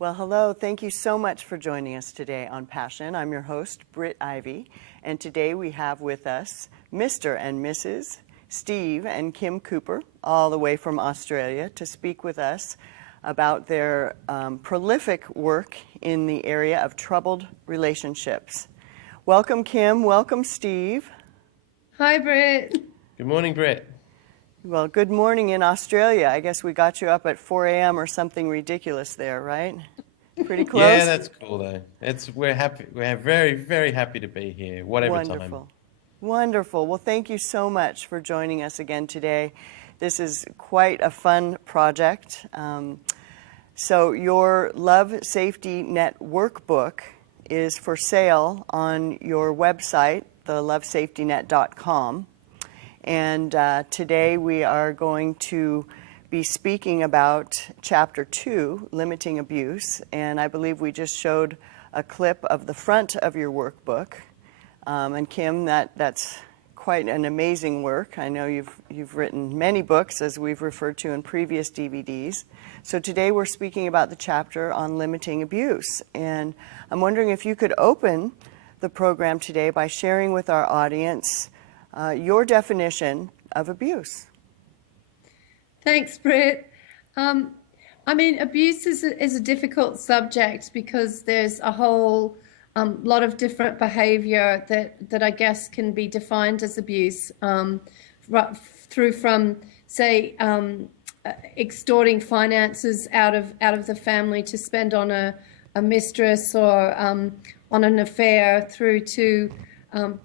Well, hello. Thank you so much for joining us today on Passion. I'm your host, Britt Ivy, and today we have with us Mr. and Mrs. Steve and Kim Cooper, all the way from Australia, to speak with us about their prolific work in the area of troubled relationships. Welcome, Kim. Welcome, Steve. Hi, Britt. Good morning, Britt. Well, good morning in Australia. I guess we got you up at 4 a.m. or something ridiculous there, right? Pretty close? Yeah, that's cool though. We're happy. We're very, very happy to be here, whatever Wonderful. time. Wonderful. Well, thank you so much for joining us again today. This is quite a fun project. So your Love Safety Net workbook is for sale on your website, thelovesafetynet.com. And today we are going to be speaking about Chapter 2, Limiting Abuse. And I believe we just showed a clip of the front of your workbook. And Kim, that's quite an amazing work. I know you've written many books, as we've referred to in previous DVDs. So today we're speaking about the chapter on limiting abuse. And I'm wondering if you could open the program today by sharing with our audience your definition of abuse. Thanks, Britt. Abuse is a difficult subject because there's a whole lot of different behavior that I guess can be defined as abuse, through from, say, extorting finances out of the family to spend on a mistress or on an affair, through to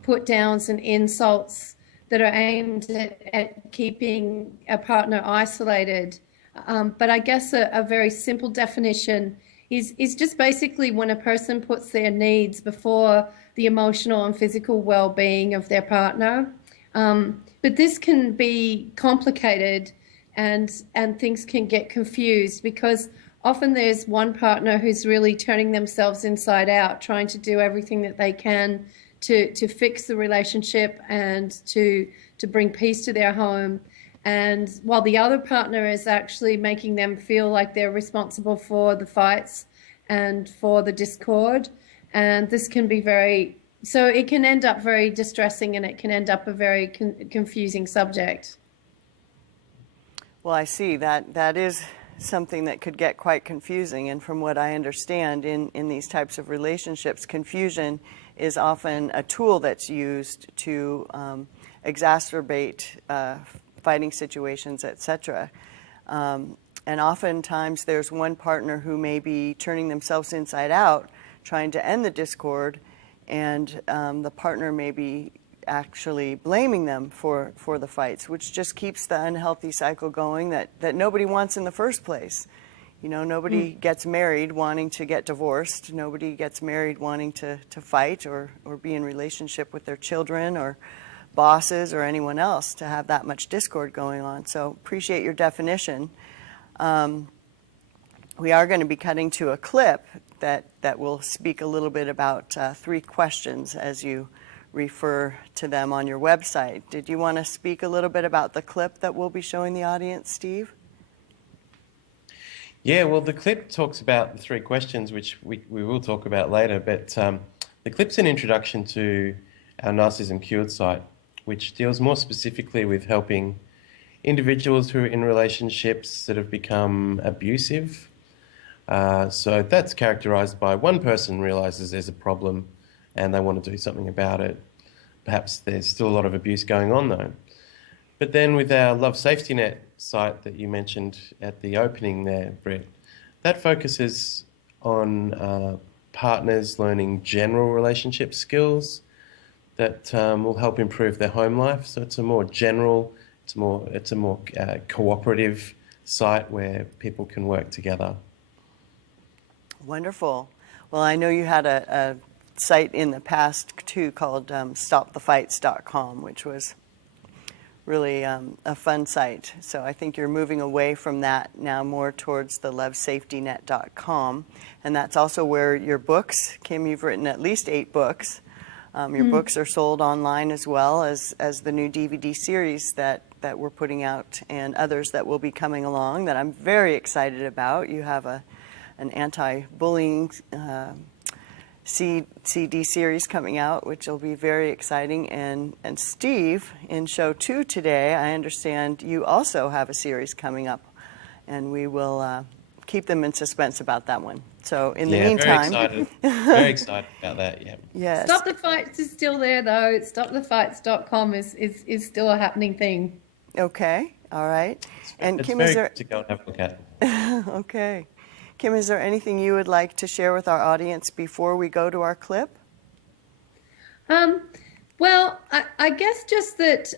put downs and insults that are aimed at keeping a partner isolated. But I guess a very simple definition is just basically when a person puts their needs before the emotional and physical well-being of their partner. But this can be complicated and things can get confused because often there's one partner who's really turning themselves inside out, trying to do everything that they can to fix the relationship and to bring peace to their home. And while the other partner is actually making them feel like they're responsible for the fights and for the discord. And this can be so it can end up very distressing and it can end up a very confusing subject. Well, I see that is something that could get quite confusing. And from what I understand in these types of relationships, confusion is often a tool that's used to exacerbate fighting situations, etc. And oftentimes there's one partner who may be turning themselves inside out, trying to end the discord, and the partner may be actually blaming them for the fights, which just keeps the unhealthy cycle going that nobody wants in the first place. You know, nobody gets married wanting to get divorced. Nobody gets married wanting to fight or be in relationship with their children or bosses or anyone else to have that much discord going on. So appreciate your definition. We are going to be cutting to a clip that will speak a little bit about 3 questions as you refer to them on your website. Did you want to speak a little bit about the clip that we'll be showing the audience, Steve? Yeah, well, the clip talks about the 3 questions, which we will talk about later, but the clip's an introduction to our Narcissism Cured site, which deals more specifically with helping individuals who are in relationships that have become abusive. So that's characterized by one person realizes there's a problem and they want to do something about it. Perhaps there's still a lot of abuse going on though. But then with our Love Safety Net site that you mentioned at the opening there, Britt, that focuses on partners learning general relationship skills that will help improve their home life. So it's a more general, it's a more cooperative site where people can work together. Wonderful. Well, I know you had a site in the past too called stopthefights.com, which was really a fun site. So I think you're moving away from that now more towards the lovesafetynet.com. And that's also where your books, Kim, you've written at least 8 books. Your books are sold online as well as the new DVD series that we're putting out and others that will be coming along that I'm very excited about. You have an an anti-bullying CD series coming out, which will be very exciting. And Steve, in show 2 today, I understand you also have a series coming up, and we will keep them in suspense about that one. So in the meantime, very excited about that. Yeah. yes. Stop the Fights is still there, though. StopTheFights.com is still a happening thing. Okay, all right. And It's Kim, very is there good to go and have a look at. okay, Kim, is there anything you would like to share with our audience before we go to our clip? Well, I guess just that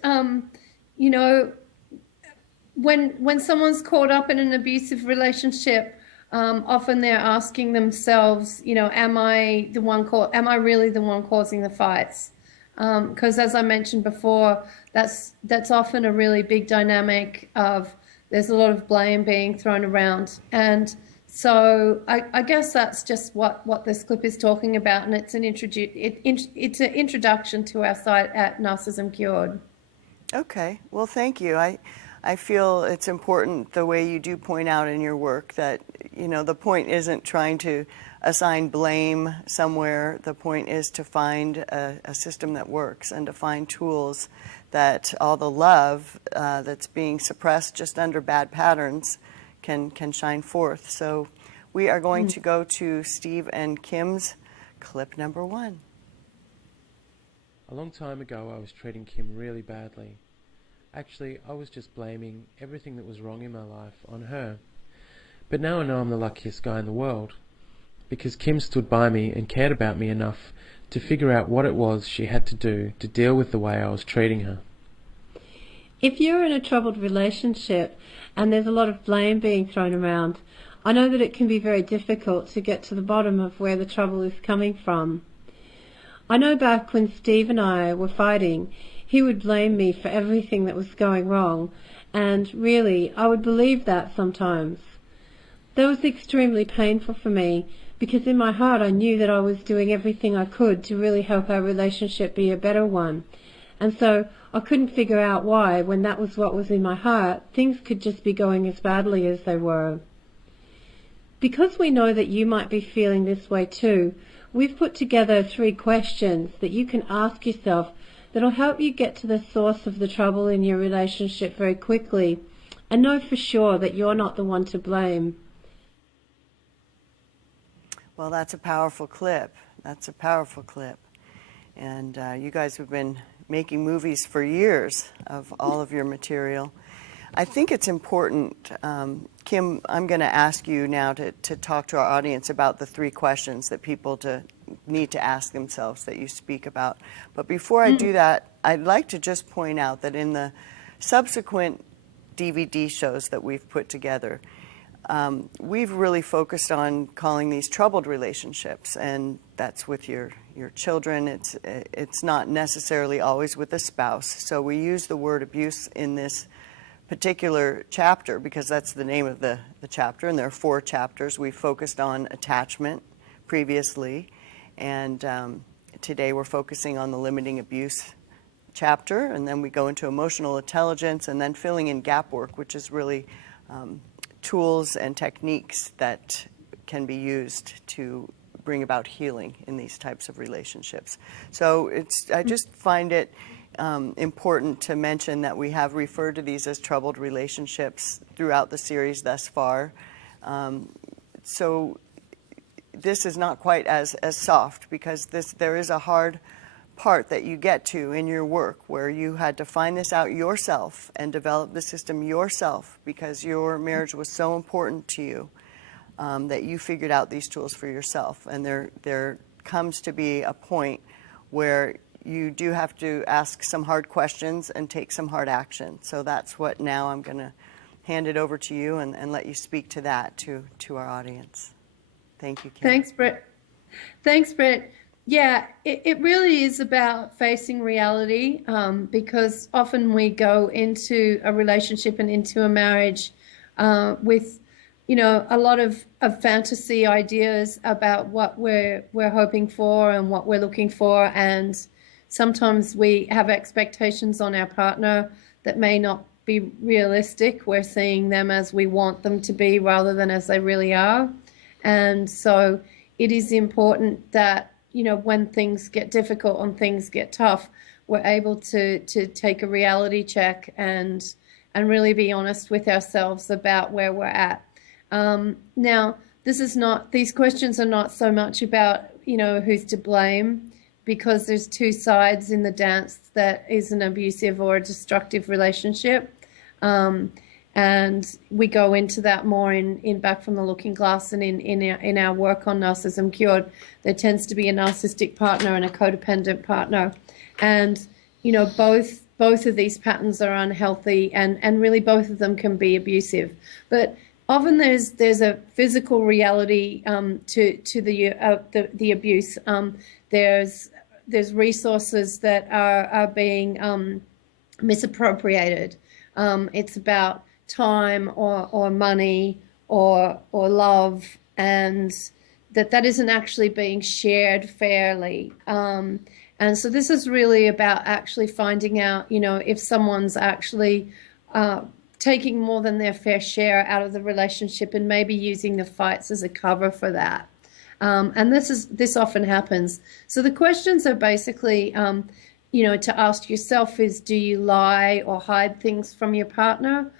you know, when someone's caught up in an abusive relationship, often they're asking themselves, you know, am I really the one causing the fights? Because as I mentioned before, that's often a really big dynamic of there's a lot of blame being thrown around. And so I guess that's just what this clip is talking about, and it's an introduction to our site at Narcissism Cured. Okay, well, thank you. I feel it's important the way you do point out in your work that, you know, the point isn't trying to assign blame somewhere. The point is to find a system that works and to find tools that all the love that's being suppressed just under bad patterns can shine forth. So we are going to go to Steve and Kim's clip number 1. A long time ago I was treating Kim really badly. Actually, I was just blaming everything that was wrong in my life on her. But now I know I'm the luckiest guy in the world, because Kim stood by me and cared about me enough to figure out what it was she had to do to deal with the way I was treating her. If you're in a troubled relationship and there's a lot of blame being thrown around, I know that it can be very difficult to get to the bottom of where the trouble is coming from. I know back when Steve and I were fighting, he would blame me for everything that was going wrong, and really, I would believe that sometimes. That was extremely painful for me, because in my heart I knew that I was doing everything I could to really help our relationship be a better one. And so I couldn't figure out why, when that was what was in my heart, things could just be going as badly as they were. Because we know that you might be feeling this way too, we've put together 3 questions that you can ask yourself that'll help you get to the source of the trouble in your relationship very quickly and know for sure that you're not the one to blame. Well, that's a powerful clip. That's a powerful clip. And you guys have been making movies for years of all of your material. I think it's important, Kim, I'm going to ask you now to talk to our audience about the 3 questions that people need to ask themselves that you speak about. But before I do that, I'd like to just point out that in the subsequent DVD shows that we've put together, we've really focused on calling these troubled relationships, and that's with your children. It's not necessarily always with a spouse. So we use the word abuse in this particular chapter because that's the name of the chapter, and there are 4 chapters. We focused on attachment previously, and today we're focusing on the limiting abuse chapter, and then we go into emotional intelligence and then filling in gap work, which is really tools and techniques that can be used to bring about healing in these types of relationships. So I just find it important to mention that we have referred to these as troubled relationships throughout the series thus far. So this is not quite as soft because there is a hard part that you get to in your work where you had to find this out yourself and develop the system yourself because your marriage was so important to you that you figured out these tools for yourself. And there comes to be a point where you do have to ask some hard questions and take some hard action. So that's what now I'm going to hand it over to you and let you speak to that to our audience. Thank you, Kim. Thanks, Britt. Thanks, Britt. Yeah, it really is about facing reality because often we go into a relationship and into a marriage with, you know, a lot of fantasy ideas about what we're hoping for and what we're looking for, and sometimes we have expectations on our partner that may not be realistic. We're seeing them as we want them to be rather than as they really are. And so it is important that, when things get difficult and things get tough, we're able to take a reality check and really be honest with ourselves about where we're at. Now, these questions are not so much about, who's to blame, because there's two sides in the dance that is an abusive or a destructive relationship. And we go into that more in Back from the Looking Glass and in our work on Narcissism Cured. There tends to be a narcissistic partner and a codependent partner. And, both of these patterns are unhealthy, and really both of them can be abusive. But often there's a physical reality to the abuse. There's resources that are being misappropriated. It's about time or money or love, and that isn't actually being shared fairly. And so this is really about actually finding out, if someone's actually taking more than their fair share out of the relationship and maybe using the fights as a cover for that. And this often happens. So the questions are basically, to ask yourself is, do you lie or hide things from your partner,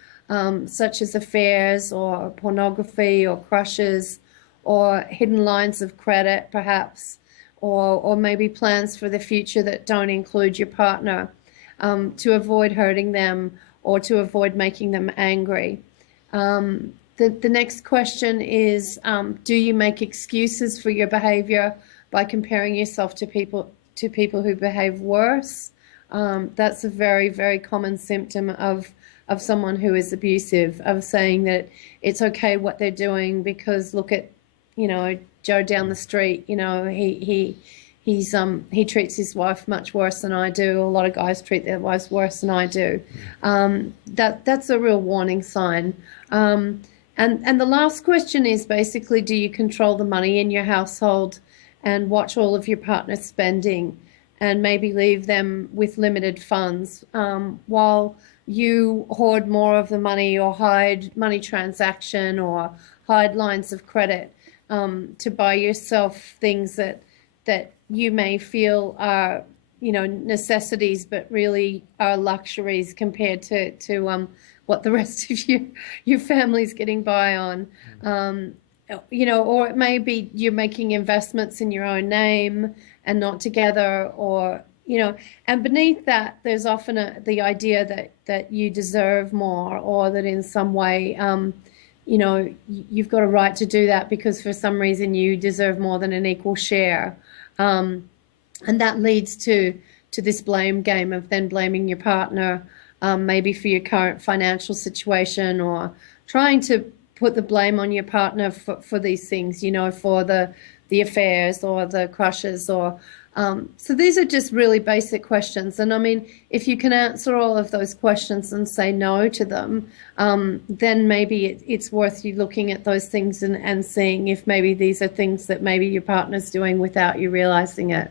such as affairs or pornography or crushes or hidden lines of credit, perhaps, or maybe plans for the future that don't include your partner, to avoid hurting them or to avoid making them angry. The next question is, do you make excuses for your behavior by comparing yourself to people who behave worse? That's a very, very common symptom of someone who is abusive, of saying that it's okay what they're doing because look at, Joe down the street, he treats his wife much worse than I do. A lot of guys treat their wives worse than I do. That's a real warning sign. And the last question is basically, do you control the money in your household and watch all of your partner's spending and maybe leave them with limited funds while you hoard more of the money or hide money transaction or hide lines of credit to buy yourself things that you may feel are, necessities, but really are luxuries compared to what the rest of your family's getting by on. Or it may be you're making investments in your own name and not together, or, and beneath that, there's often the idea that you deserve more, or that in some way, you've got a right to do that because for some reason you deserve more than an equal share. And that leads to this blame game of then blaming your partner, maybe for your current financial situation, or trying to put the blame on your partner for these things, for the affairs or the crushes or so these are just really basic questions. And I mean, if you can answer all of those questions and say no to them, then maybe it's worth you looking at those things and seeing if maybe these are things that maybe your partner's doing without you realizing it.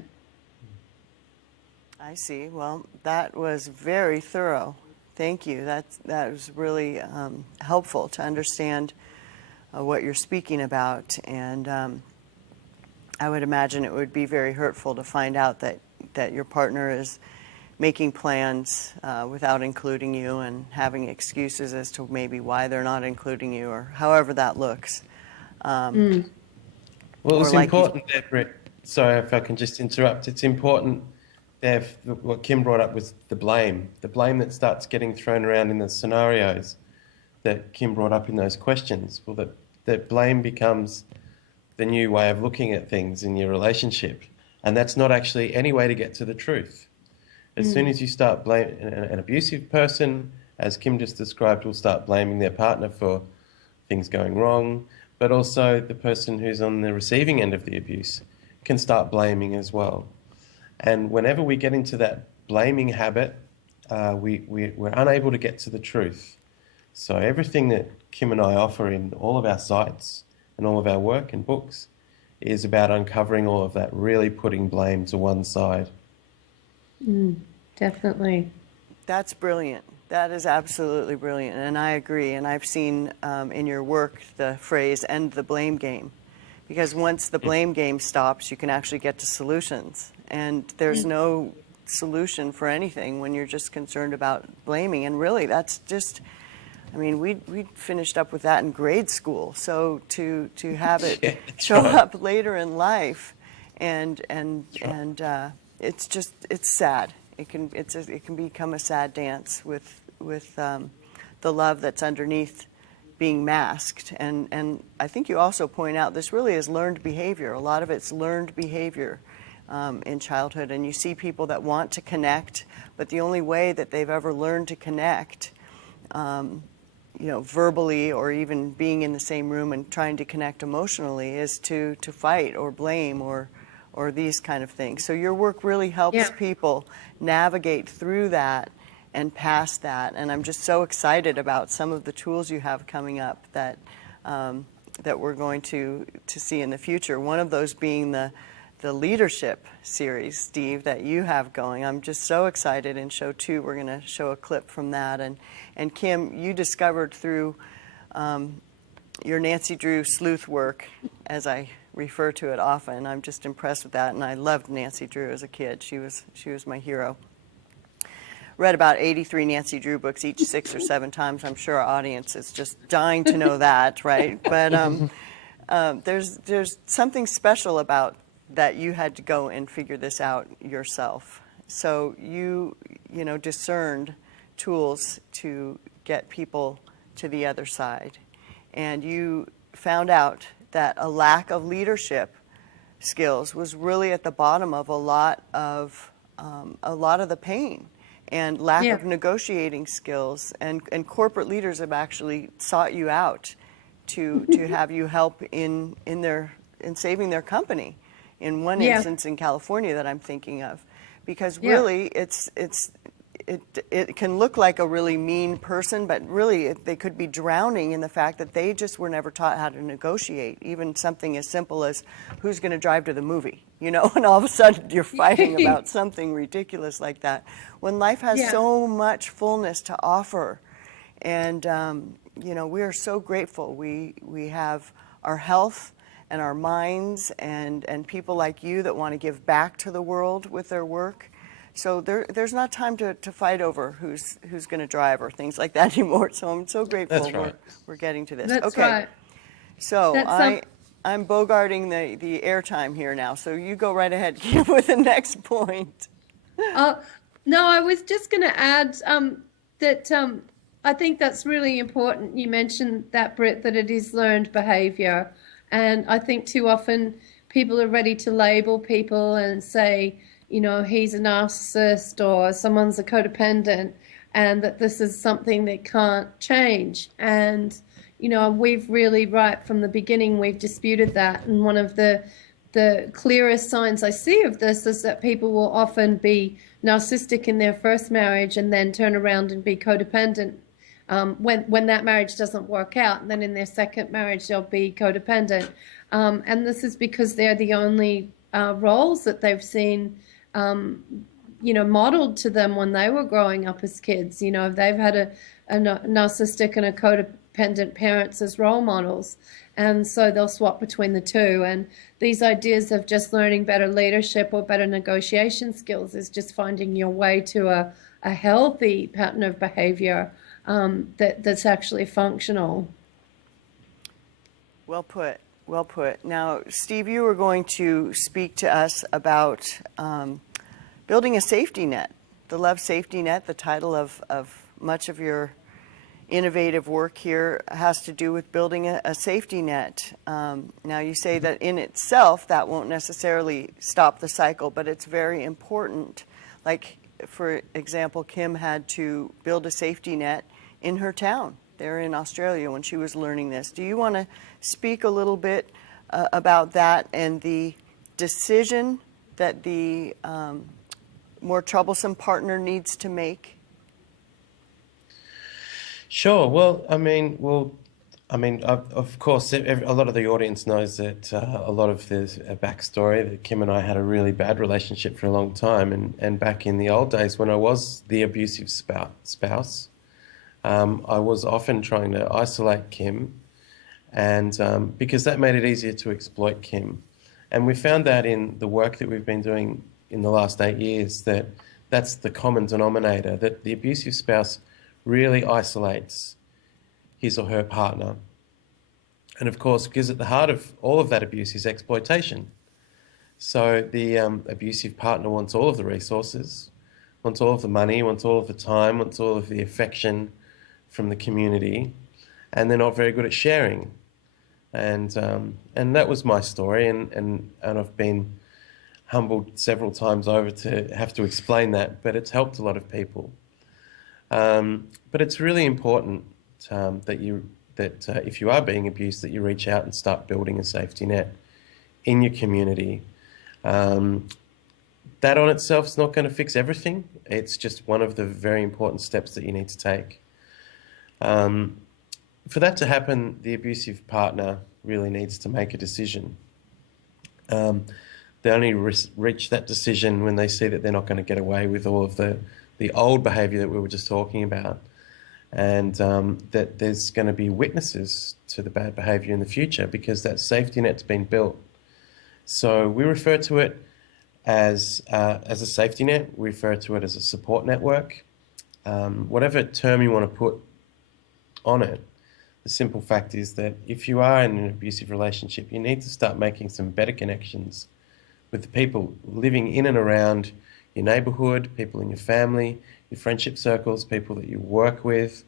I see. Well, that was very thorough. Thank you. That was really helpful to understand what you're speaking about. And I would imagine it would be very hurtful to find out that your partner is making plans without including you and having excuses as to maybe why they're not including you, or however that looks. Well, it's important there, Britt. Sorry if I can just interrupt. It's important there, what Kim brought up was the blame that starts getting thrown around in the scenarios that Kim brought up in those questions. Well, that blame becomes the new way of looking at things in your relationship. And that's not actually any way to get to the truth. As soon as you start blaming an abusive person, as Kim just described, will start blaming their partner for things going wrong, but also the person who's on the receiving end of the abuse can start blaming as well. And whenever we get into that blaming habit, we're unable to get to the truth. So everything that Kim and I offer in all of our sites and all of our work and books is about uncovering all of that, really putting blame to one side. Definitely. That's brilliant. That is absolutely brilliant, and I agree. And I've seen in your work the phrase "end the blame game," because once the blame game stops, you can actually get to solutions. And there's no solution for anything when you're just concerned about blaming. And really, that's just, I mean, we finished up with that in grade school. So to have it show up later in life, and it's just, it's sad. It can become a sad dance with the love that's underneath being masked. And I think you also point out this really is learned behavior. A lot of it's learned behavior in childhood. And you see people that want to connect, but the only way that they've ever learned to connect, verbally or even being in the same room and trying to connect emotionally is to fight or blame or these kind of things. So your work really helps people navigate through that and past that. And I'm just so excited about some of the tools you have coming up that we're going to see in the future. One of those being the leadership series, Steve, that you have going. I'm just so excited. In show 2, we're going to show a clip from that. And Kim, you discovered through your Nancy Drew sleuth work, as I refer to it often. I'm just impressed with that, and I loved Nancy Drew as a kid. She was my hero. Read about 83 Nancy Drew books, each 6 or 7 times. I'm sure our audience is just dying to know that, right? But there's something special about that you had to go and figure this out yourself. So you discerned tools to get people to the other side, and you found out that a lack of leadership skills was really at the bottom of a lot of the pain. And lack of negotiating skills, and corporate leaders have actually sought you out to have you help in saving their company. In one instance in California that I'm thinking of, because really it can look like a really mean person, but really they could be drowning in the fact that they just were never taught how to negotiate. Even something as simple as who's going to drive to the movie, and all of a sudden you're fighting about something ridiculous like that. When life has so much fullness to offer, and we are so grateful. We have our health and our minds, and people like you that want to give back to the world with their work. So there's not time to fight over who's going to drive or things like that anymore. So I'm so grateful we're getting to this. That's right. So I'm bogarting the airtime here now. So you go right ahead, Kim, with the next point. No, I was just going to add that I think that's really important. You mentioned that, Britt, that it is learned behavior. And I think too often people are ready to label people and say, he's a narcissist or someone's a codependent, and that this is something that can't change. And, we've really, right from the beginning, we've disputed that. And one of the clearest signs I see of this is that people will often be narcissistic in their first marriage and then turn around and be codependent when that marriage doesn't work out. And then in their second marriage, they'll be codependent. And this is because they're the only roles that they've seen modeled to them when they were growing up as kids. They've had a narcissistic and a codependent parents as role models, and so they'll swap between the two. And these ideas of just learning better leadership or better negotiation skills is just finding your way to a healthy pattern of behavior that's actually functional. Well put. Well put. Now, Steve, you were going to speak to us about building a safety net, the Love Safety Net. The title of much of your innovative work here has to do with building a safety net. Now, you say that in itself, that won't necessarily stop the cycle, but it's very important. Like, for example, Kim had to build a safety net in her town there in Australia when she was learning this. Do you want to speak a little bit about that and the decision that the more troublesome partner needs to make? Sure. Well, of course, a lot of the audience knows that a lot of the backstory that Kim and I had a really bad relationship for a long time, and back in the old days when I was the abusive spouse, I was often trying to isolate Kim and because that made it easier to exploit Kim. And we found that in the work that we've been doing in the last 8 years, that that's the common denominator, that the abusive spouse really isolates his or her partner. And of course, because at the heart of all of that abuse is exploitation. So the abusive partner wants all of the resources, wants all of the money, wants all of the time, wants all of the affection from the community, and they're not very good at sharing. And that was my story, and I've been humbled several times over to have to explain that, but it's helped a lot of people. But it's really important that if you are being abused, that you reach out and start building a safety net in your community. That on itself is not going to fix everything. It's just one of the very important steps that you need to take. For that to happen, the abusive partner really needs to make a decision. They only reach that decision when they see that they're not going to get away with all of the old behaviour that we were just talking about, and that there's going to be witnesses to the bad behaviour in the future, because that safety net's been built. So we refer to it as a safety net. We refer to it as a support network. Whatever term you want to put on it, the simple fact is that if you are in an abusive relationship, you need to start making some better connections with the people living in and around your neighbourhood, people in your family, your friendship circles, people that you work with,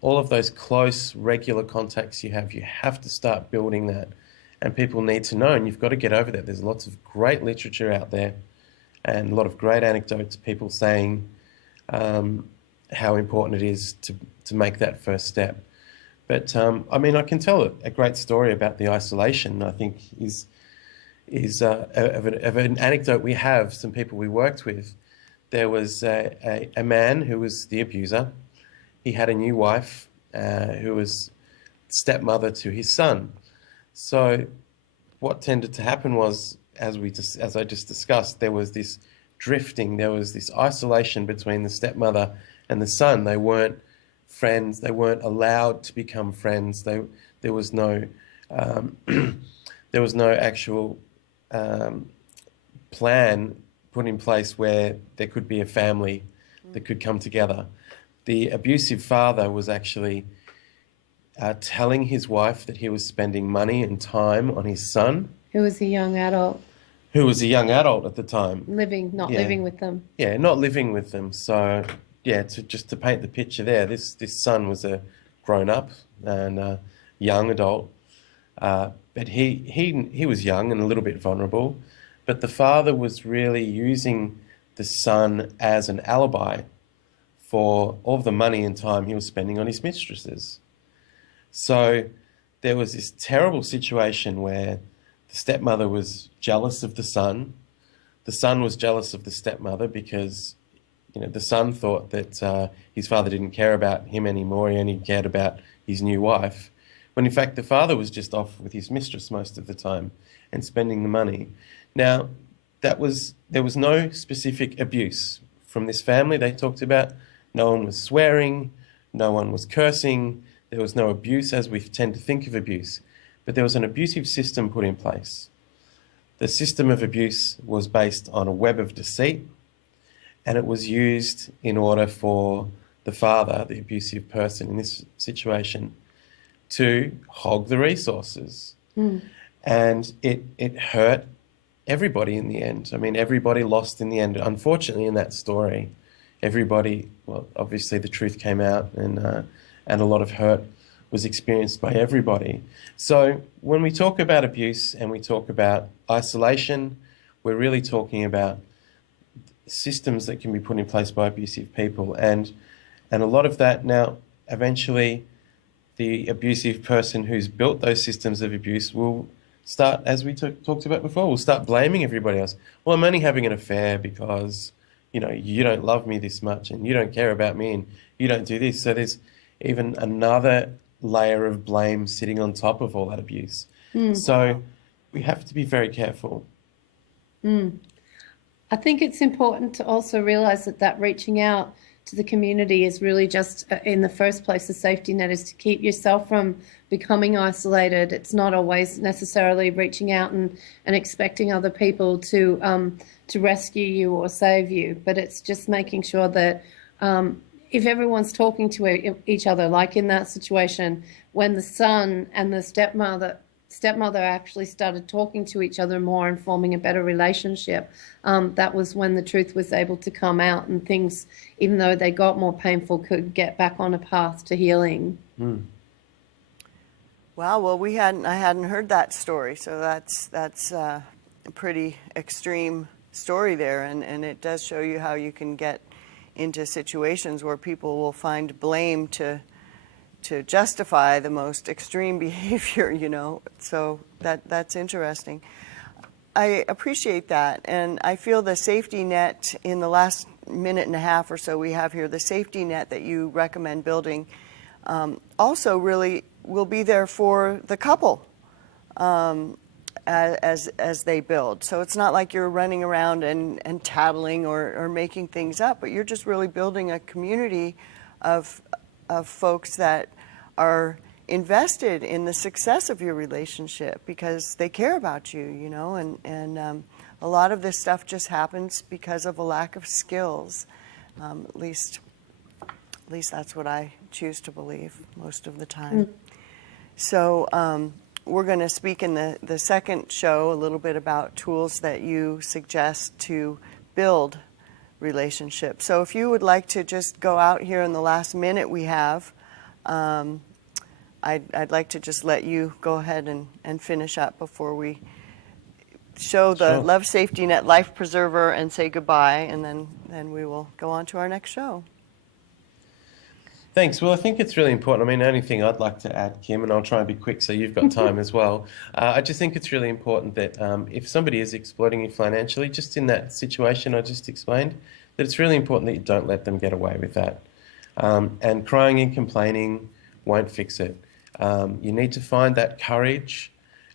all of those close, regular contacts you have to start building that. And people need to know, and you've got to get over that. There's lots of great literature out there and a lot of great anecdotes, people saying how important it is to make that first step. But I mean, I can tell a great story about the isolation, I think, is of an anecdote we have, some people we worked with. There was a man who was the abuser. He had a new wife who was stepmother to his son. So what tended to happen was, as I just discussed, there was this drifting, there was this isolation between the stepmother and the son. They weren't friends. They weren't allowed to become friends. There was no actual plan put in place where there could be a family that could come together. The abusive father was actually telling his wife that he was spending money and time on his son. Who was a young adult. Who was a young adult at the time. Not living with them. Yeah, not living with them. So, yeah, to paint the picture there, this son was a grown-up and a young adult. But he was young and a little bit vulnerable. But the father was really using the son as an alibi for all of the money and time he was spending on his mistresses. So there was this terrible situation where the stepmother was jealous of the son. The son was jealous of the stepmother because, the son thought that his father didn't care about him anymore. He only cared about his new wife. When in fact the father was just off with his mistress most of the time and spending the money. Now, there was no specific abuse from this family they talked about. No one was swearing, no one was cursing, there was no abuse as we tend to think of abuse, but there was an abusive system put in place. The system of abuse was based on a web of deceit, and it was used in order for the father, the abusive person in this situation, to hog the resources. And it hurt everybody in the end. I mean, everybody lost in the end. Unfortunately, in that story, obviously the truth came out, and a lot of hurt was experienced by everybody. So when we talk about abuse and we talk about isolation, we're really talking about systems that can be put in place by abusive people. And a lot of that now, eventually, the abusive person who's built those systems of abuse will start, as we talked about before, will start blaming everybody else. Well, I'm only having an affair because, you don't love me this much and you don't care about me and you don't do this. So there's even another layer of blame sitting on top of all that abuse. So we have to be very careful. I think it's important to also realise that reaching out to the community is really just, in the first place, the safety net is to keep yourself from becoming isolated. It's not always necessarily reaching out and expecting other people to rescue you or save you, but it's just making sure that if everyone's talking to each other, like in that situation, when the son and the stepmother actually started talking to each other more and forming a better relationship, that was when the truth was able to come out, and things, even though they got more painful, could get back on a path to healing. Wow, well, I hadn't heard that story, so that's a pretty extreme story there, and it does show you how you can get into situations where people will find blame to justify the most extreme behavior, you know. So that's interesting. I appreciate that, and I feel the safety net in the last minute and a half or so we have here, the safety net that you recommend building, also really will be there for the couple as they build. So it's not like you're running around and tattling or making things up, but you're just really building a community of folks that are invested in the success of your relationship because they care about you, you know, and a lot of this stuff just happens because of a lack of skills. At least that's what I choose to believe most of the time. So we're going to speak in the second show a little bit about tools that you suggest to build relationships. So if you would like to just go out here in the last minute we have, I'd like to just let you go ahead and finish up before we show the Sure. Love Safety Net Life Preserver and say goodbye, and then we will go on to our next show. Thanks. Well, I think it's really important. I mean, the only thing I'd like to add, Kim, and I'll try and be quick so you've got time as well. I just think it's really important that if somebody is exploiting you financially, just in that situation I just explained, that it's really important that you don't let them get away with that. And crying and complaining won't fix it. You need to find that courage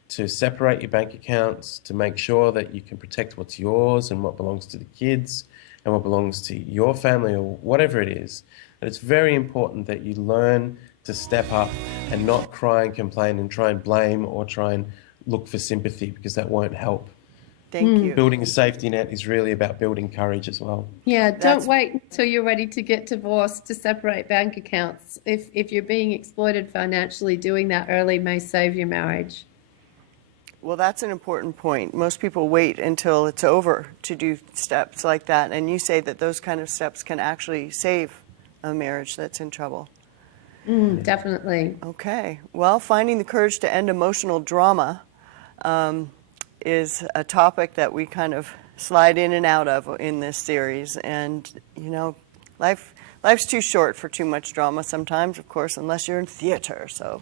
to separate your bank accounts, to make sure that you can protect what's yours and what belongs to the kids and what belongs to your family or whatever it is. And it's very important that you learn to step up and not cry and complain and try and blame or try and look for sympathy, because that won't help. Thank you. Building a safety net is really about building courage as well. Yeah, That's- don't wait until you're ready to get divorced to separate bank accounts. If you're being exploited financially, doing that early may save your marriage. Well, that's an important point. Most people wait until it's over to do steps like that, and you say that those kind of steps can actually save a marriage that's in trouble. Definitely. Okay. Well, finding the courage to end emotional drama is a topic that we kind of slide in and out of in this series. And, you know, life's too short for too much drama sometimes, of course, unless you're in theater. So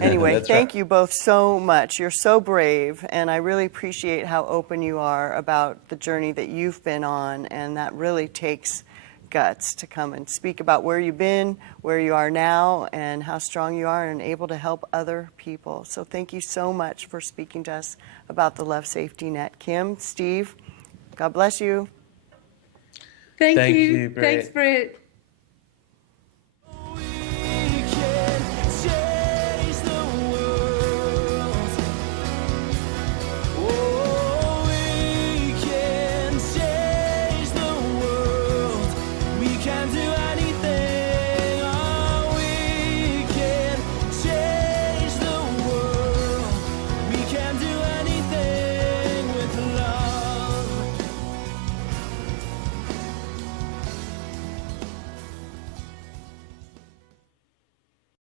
anyway, That's thank right. you both so much. You're so brave, and I really appreciate how open you are about the journey that you've been on, and that really takes guts to come and speak about where you've been, where you are now, and how strong you are and able to help other people. So thank you so much for speaking to us about the Love Safety Net. Kim, Steve, God bless you. Thank Thank you. you, Britt. Thanks, Britt.